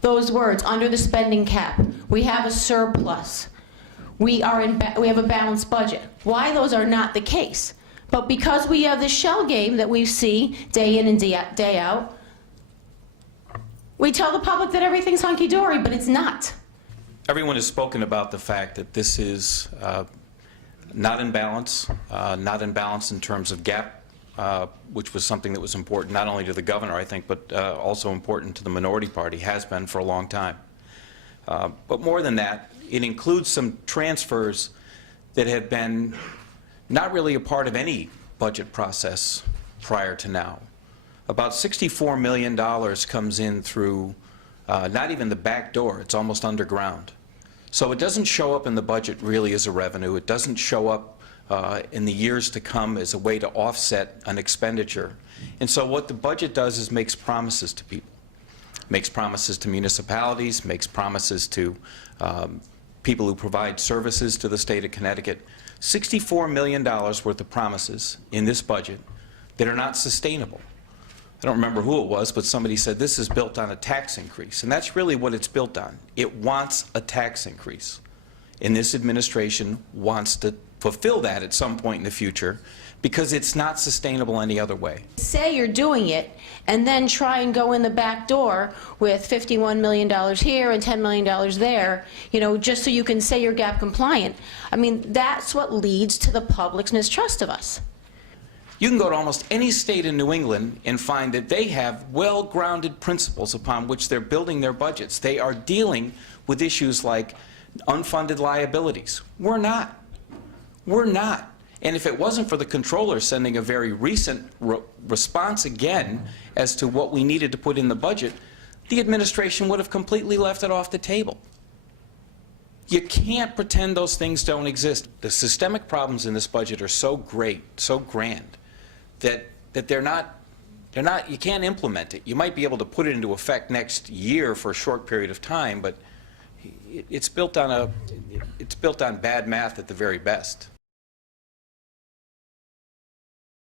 those words, under the spending cap, we have a surplus, we have a balanced budget. Why those are not the case? But because we have this shell game that we see day in and day out, we tell the public that everything's hunky-dory, but it's not. Everyone has spoken about the fact that this is not in balance in terms of gap, which was something that was important not only to the governor, I think, but also important to the minority party, has been for a long time. But more than that, it includes some transfers that have been not really a part of any budget process prior to now. About $64 million comes in through not even the back door, it's almost underground. So it doesn't show up in the budget really as a revenue. It doesn't show up in the years to come as a way to offset an expenditure. And so what the budget does is makes promises to people. Makes promises to municipalities, makes promises to people who provide services to the state of Connecticut. $64 million worth of promises in this budget that are not sustainable. I don't remember who it was, but somebody said this is built on a tax increase. And that's really what it's built on. It wants a tax increase. And this administration wants to fulfill that at some point in the future because it's not sustainable any other way. Say you're doing it and then try and go in the back door with $51 million here and $10 million there, you know, just so you can say you're gap compliant. I mean, that's what leads to the public's mistrust of us. You can go to almost any state in New England and find that they have well-grounded principles upon which they're building their budgets. They are dealing with issues like unfunded liabilities. We're not. We're not. And if it wasn't for the controller sending a very recent response again as to what we needed to put in the budget, the administration would have completely left it off the table. You can't pretend those things don't exist. The systemic problems in this budget are so great, so grand, that you can't implement it. You might be able to put it into effect next year for a short period of time, but it's built on bad math at the very best.